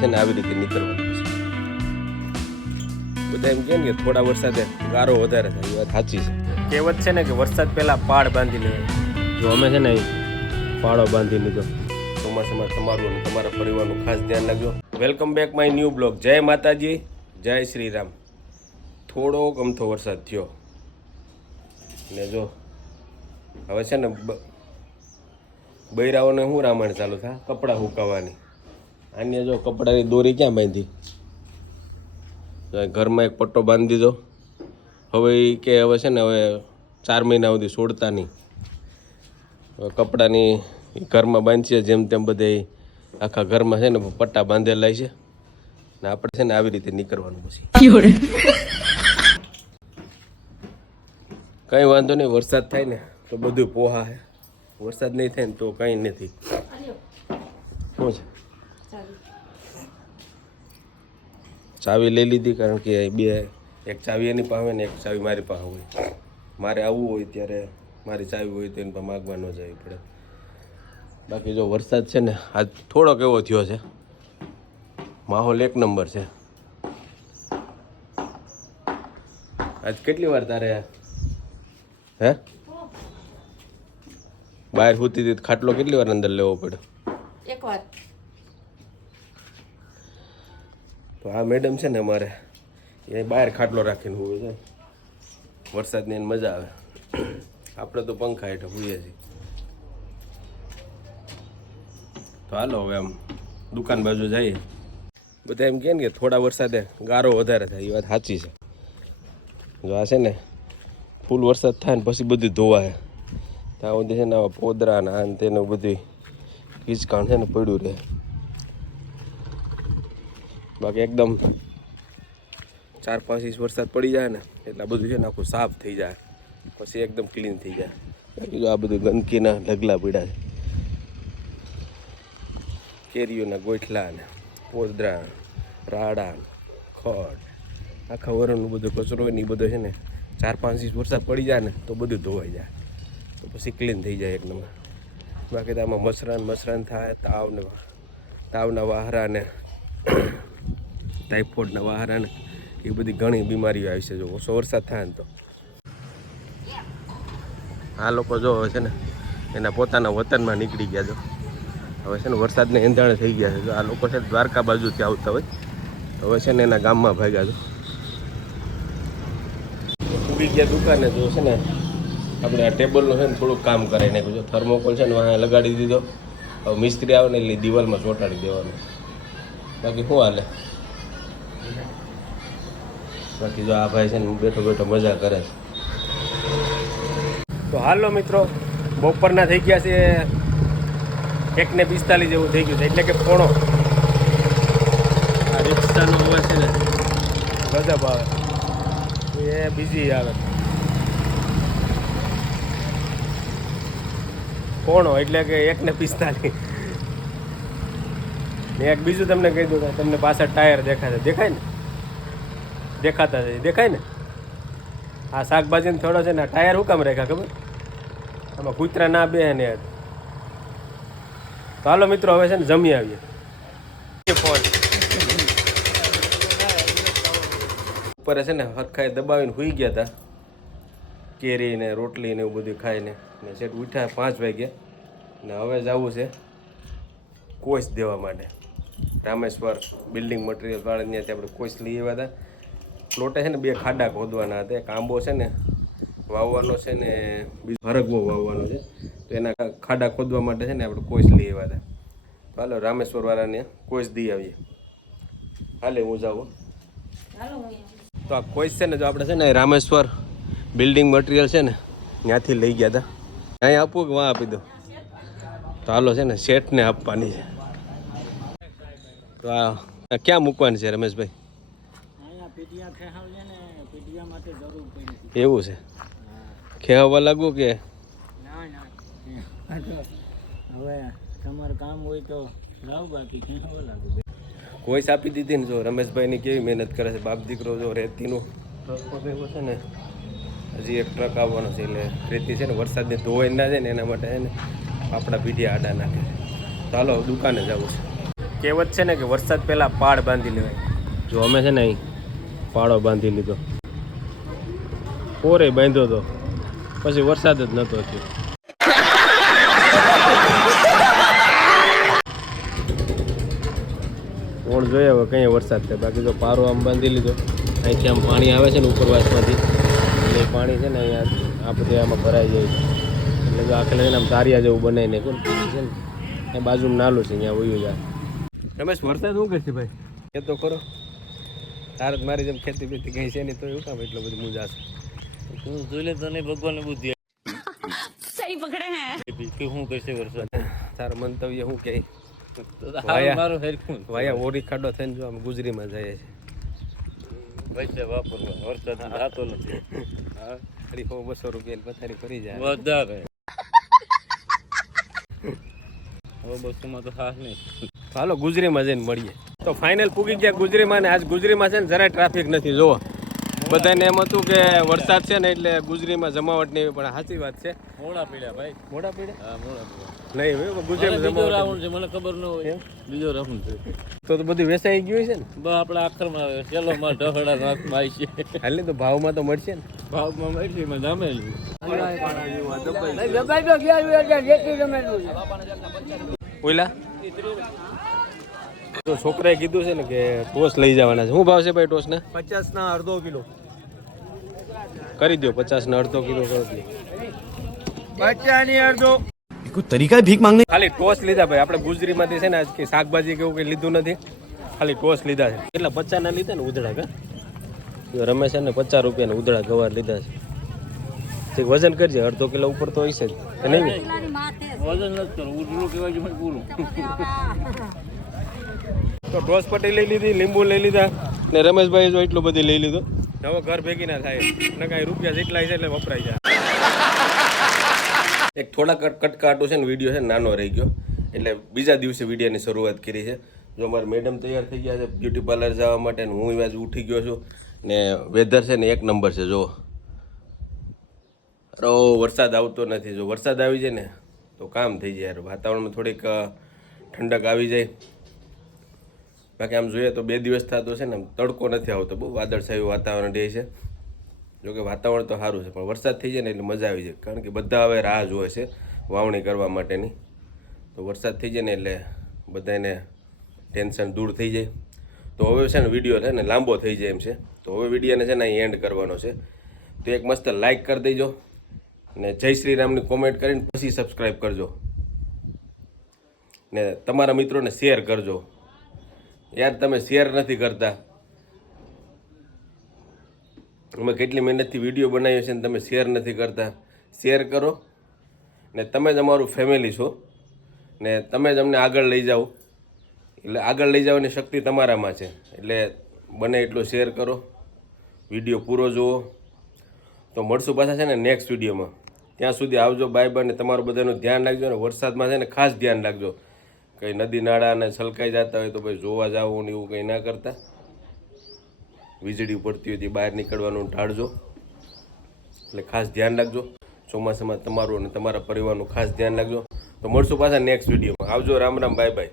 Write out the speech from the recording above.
છે ને આવી રીતે નીકળવાનું છે. બધા એમ કહે ને કે થોડા વરસાદે ગારો વધારે થાય, એ વાત સાચી છે. કહેવત છે ને કે વરસાદ પહેલા પાડ બાંધી લેવાય. જો અમે છે ને પાડો બાંધી લીધો. ચોમાસામાં તમારું અને તમારા પરિવારનું ખાસ ધ્યાન રાખજો. Welcome back my new blog. જય માતાજી, જય શ્રી રામ. થોડો ગમતો વરસાદ થયો ને જો હવે છે ને બૈરાઓને શું રામાયણ ચાલુ થાય, કપડાં સુકાવવાની. આને જો કપડાની દોરી ક્યાં બાંધી, ઘરમાં એક પટ્ટો બાંધી દીધો. હવે એ કે હવે છે ને હવે 4 મહિના સુધી છોડતા નહીં. હવે કપડાની ઘરમાં બાંધીએ જેમ તેમ બધે આખા ઘરમાં છે ને પટ્ટા બાંધેલા છે ને આપણે છે ને આવી રીતે નીકળવાનું. પછી કંઈ વાંધો નહીં, વરસાદ થાય ને તો બધું પોહા છે, વરસાદ નહીં થાય ને તો કંઈ નથી. શું છે? ચાવી લઈ લીધી, કારણ કે એક ચાવી એની પાસે ને એક ચાવી મારી પાસે હોય. મારે આવવું હોય ત્યારે મારી ચાવી હોય તો એની પાસે માગવા ન જવી પડે. બાકી જો વરસાદ છે ને આજ થોડોક એવો થયો છે, માહોલ એક નંબર છે. આજ કેટલી વાર તારે હે બહાર સૂતી હતી ખાટલો કેટલી વાર અંદર લેવો પડ્યો? એક વાર. તો આ મેડમ છે ને અમારે એ બહાર ખાટલો રાખીને હોવે છે. વરસાદની એને મજા આવે. આપણે તો પંખા હેઠળ હોઈએ છીએ. તો હાલો હવે આમ દુકાન બાજુ જઈએ. બધા એમ કહે ને કે થોડા વરસાદે ગારો વધારે થાય, એ વાત સાચી છે. જો આ છે ને ફૂલ વરસાદ થાય ને પછી બધું ધોવાય, ત્યાં સુધી છે ને આવા પોદરા ને આને તેનું બધું ખીચકાણ છે ને પડ્યું રહે. બાકી એકદમ 4-5 ઇંચ વરસાદ પડી જાય ને એટલે બધું છે ને આખું સાફ થઈ જાય, પછી એકદમ ક્લીન થઈ જાય. બાકી જો આ બધું ગંદકીના ઢગલા પડ્યા છે, કેરીઓના ગોઠલા ને પોદરા, રાડા, ખડ, આખા વરણનું બધું કચરો ને એ બધો છે ને 4-5 ઇંચ વરસાદ પડી જાય ને તો બધું ધોવાઈ જાય, તો પછી ક્લીન થઈ જાય એક નંબર. બાકી તો આમાં મસરાન થાય, તાવના વાહરા ને ટાઈફોઇડના વાહરા ને એ બધી ઘણી બીમારીઓ આવી છે જો ઓછો વરસાદ થાય ને તો. આ લોકો જો હવે છે ને એના પોતાના વતનમાં નીકળી ગયા. જો હવે છે ને વરસાદને એંધાણે થઈ ગયા છે. જો આ લોકો છે દ્વારકા બાજુથી આવતા હોય, હવે છે ને એના ગામમાં ભાગ્યા. જો ઉગી ગયા દુકાને. જો છે ને આપણે આ ટેબલનું છે ને થોડુંક કામ કરાવી નાખ્યું. જો થર્મોકોલ છે ને વાં લગાડી દીધો. હવે મિસ્ત્રી આવે ને એટલે દિવાલમાં ચોંટાડી દેવાનું. બાકી શું હાલે? બાકી જો આ ભાઈ છે ને બેઠો બેઠો મજા કરે છે. તો હાલો મિત્રો, બપોરના થઈ ગયા છે 1:45 જેવું થઈ ગયું છે, એટલે કે પોણો. આ રિક્ષાનો અવાજ છે ને ગજબ આવે, એ બીજી આવે. પોણો એટલે કે 1:45. ને એક બીજું તમને કહી દઉં, તમને પાછળ ટાયર દેખાય ને દેખાતા છે, દેખાય ને. આ શાકભાજીને થોડો છે ને ટાયર શું કામ રાખ્યા ખબર? આમાં કૂતરા ના બે ને. તો હાલો મિત્રો હવે છે ને જમી આવીએ. ફોન ઉપર છે ને હરખાઈ દબાવીને સૂઈ ગયા હતા, કેરી ને રોટલી ને એવું બધું ખાઈને. ને સેટ ઉઠ્યા 5 વાગ્યા ને હવે જવું છે કોઈસ દેવા માટે. રામેશ્વર બિલ્ડિંગ મટીરિયલ વાળા ત્યાં આપણે કોઈસ લઈ આવ્યા હતા. પ્લોટે છે ને 2 ખાડા ખોદવાના હતા. એક આંબો છે ને વાવવાનો છે ને બીજો હરગવો વાવવાનો છે, તો એના ખાડા ખોદવા માટે છે ને આપણે કોઈસ લઈ આવ્યા હતા. તો હાલો રામેશ્વર વાળાને કોઈસ દઈ આવીએ. હાલે હું જાઉં. તો આ કોઈસ છે ને જો આપણે છે ને રામેશ્વર બિલ્ડિંગ મટીરિયલ છે ને ત્યાંથી લઈ ગયા હતા. અહીં આપવું કે વાં આપી દો? તો હાલો છે ને શેઠને આપવાની છે. તો આ ક્યાં મૂકવાની છે રમેશભાઈ? એવું છે? ખેવા લાગુ કે હવે તમારું કામ હોય તો લાવ, બાકી ખેવા લાગુ. કોઈસ આપી દીધી ને. જો રમેશભાઈની કેવી મહેનત કરે છે બાપ દીકરો. જો રેતીનું ટ્રક પકડ્યો છે ને, હજી એક ટ્રક આવવાનો છે, એટલે રેતી છે ને વરસાદને ધોવાઈ ના જાય ને એના માટે છે ને આપણા પીઢિયા આડા નાખે. ચાલો દુકાને જવું છે. કહેવત છે ને કે વરસાદ પહેલા પાડ બાંધી લેવાય. જો અમે છે ને અહીં પાડો બાંધી લીધો, પોરે બાંધ્યો હતો, પછી વરસાદ જ નહોતો થયો. કોણ જોઈએ હવે કઈ વરસાદ થાય. બાકી તો પારો આમ બાંધી લીધો. અહીંથી આમ પાણી આવે છે ને ઉપરવાસમાંથી, એટલે એ પાણી છે ને અહીંયા આ બધે આમાં ભરાઈ જાય છે. એટલે જો આખરે છે ને આમ તારિયા જેવું બનાવીને કોણ છે ને એ બાજુમાં નાલું છે, અહીંયા વયું જાય. રમેશ, વરસાદ શું કરશે ભાઈ? એ તો ખરો. તાર મારી જેમ ખેતી બેતી કઈ છે નહીં તો એવું કામ એટલો બધું મુંજા છે. તું જોઈ લે, તને ભગવાન બુદ્ધિ સહી પકડે હે કે શું કરશે વરસાદ. તારું મંતવ્ય શું કહે? મારું હેરખું વાયા ઓરી ખાડો થઈને જો આમ ગુજરીમાં જાય છે. પૈસા વાપરવા, વરસાદ થતો નથી. હા, 200 રૂપિયા પથારી ફરી જાય. વધારે હવે બસોમાં તો ખાસ નહીં. હાલો ગુજરીમાં જઈને મળીએ. તો ફાઇનલ પૂગી ગયા ગુજરીમાં, ને આજ ગુજરીમાં છે ને જરાય ટ્રાફિક નથી. જોવો બધાને એમ હતું કે વરસાદ છે ને એટલે ગુજરીમાં જમાવટ નહીં, પણ સાચી વાત છે. મોડા પીડ્યા ભાઈ, મોડા પીડે હા મોડા પીડ્યા. નહીં હવે ગુજરીમાં બીજો જમાવટ રાઉન્ડ છે, મને ખબર ન હોય. બીજો રાઉન્ડ છે તો બધું વેચાઈ ગયું છે ને. બસ આપણે આખરમાં આવે. ચલો માં ઢહડા નાખમાં આવી છે. હાલ તો ભાવમાં તો મળશે ને. ભાવમાં એટલી માં જામેલી. ઓલા તો છોકરાએ કીધું છે ને કે ટોસ લઈ જવાના છે. શું ભાવ છે ભાઈ ટોસના? 50 ના અડધો કિલો કરી દો. 50 ને અડધો કિલો કરી દો. 50 ની અડધો. कोई तरीका है भीख मांगने ખાલી ટોસ લીધા ભાઈ. આપણે ગુજરીમાંથી છે ને આજ કે શાકભાજી કે એવું કંઈ લીધું નથી, ખાલી ટોસ લીધા છે. કેટલા 50 ના લીધા ને ઉધડા? કા રમેશ છે ને 50 રૂપિયાના ઉધડા ગવાર લીધા છે. વજન કરજે, અડધો કિલો ઉપર તો હશે જ કે નહીં? વજન નથી કરો, ઉડલું કહેવાય છે પૂરું. તો ટોસ પટ્ટી લઈ લીધી, લીંબુ લઈ લીધા, ને રમેશભાઈ જો એટલું બધું લઈ લીધું. હવે ઘર ભેગી ના થાય ને, કાંઈ રૂપિયા જેટલા છે એટલે વપરાઈ જાય. એક થોડા કટકાટું છે ને વિડીયો છે નાનો રહી ગયો, એટલે બીજા દિવસે વિડીયોની શરૂઆત કરી છે. જો અમારે મેડમ તૈયાર થઈ ગયા છે બ્યુટી પાર્લર જવા માટે, ને હું આજે ઉઠી ગયો છું, ને વેધર છે ને 1 નંબર છે. જો અરે વરસાદ આવતો નથી. જો વરસાદ આવી જાય ને તો કામ થઈ જાય યાર. વાતાવરણમાં થોડીક ઠંડક આવી જાય. બાકી આમ જોઈએ તો 2 દિવસ થતો છે ને તડકો નથી આવતો, બહુ વાદળછાયું વાતાવરણ રહે છે. જોકે વાતાવરણ તો સારું છે, પણ વરસાદ થઈ જાય ને એટલે મજા આવી જાય. કારણ કે બધા હવે રાહ જોવે છે વાવણી કરવા માટેની. તો વરસાદ થઈ જાય ને એટલે બધાને ટેન્શન દૂર થઈ જાય. તો હવે છે ને વિડીયો છે ને લાંબો થઈ જાય એમ છે. તો હવે વિડીયોને છે ને અહીં એન્ડ કરવાનો છે. તો એક મસ્ત લાઇક કરી દેજો, ને જય શ્રી રામની કોમેન્ટ કરીને પછી સબસ્ક્રાઈબ કરજો, ને તમારા મિત્રોને શેર કરજો. યાર તમે શેર નથી કરતા. અમે કેટલી મહેનતથી વિડીયો બનાવ્યો છે ને તમે શેર નથી કરતા. શેર કરો, ને તમે જ અમારું ફેમિલી છો, ને તમે જ અમને આગળ લઈ જાઓ. એટલે આગળ લઈ જવાની શક્તિ તમારામાં છે. એટલે બને એટલો શેર કરો, વિડીયો પૂરો જુઓ. તો મળશું પાછા છે ને નેક્સ્ટ વિડીયોમાં. ત્યાં સુધી આવજો, બાય બાય. ને તમારું બધાનું ધ્યાન રાખજો, ને વરસાદમાં છે ને ખાસ ધ્યાન રાખજો. કંઈ નદી નાળા અને છલકાઈ જતા હોય તો ભાઈ જોવા જાવું ને એવું કંઈ ના કરતા. વીજળી પડતી હોય બહાર નીકળવાનું ટાળજો. એટલે ખાસ ધ્યાન રાખજો. ચોમાસામાં તમારું અને તમારા પરિવારનું ખાસ ધ્યાન રાખજો. તો મળશું પાછા નેક્સ્ટ વિડીયોમાં. આવજો. Ram Ram, bye bye.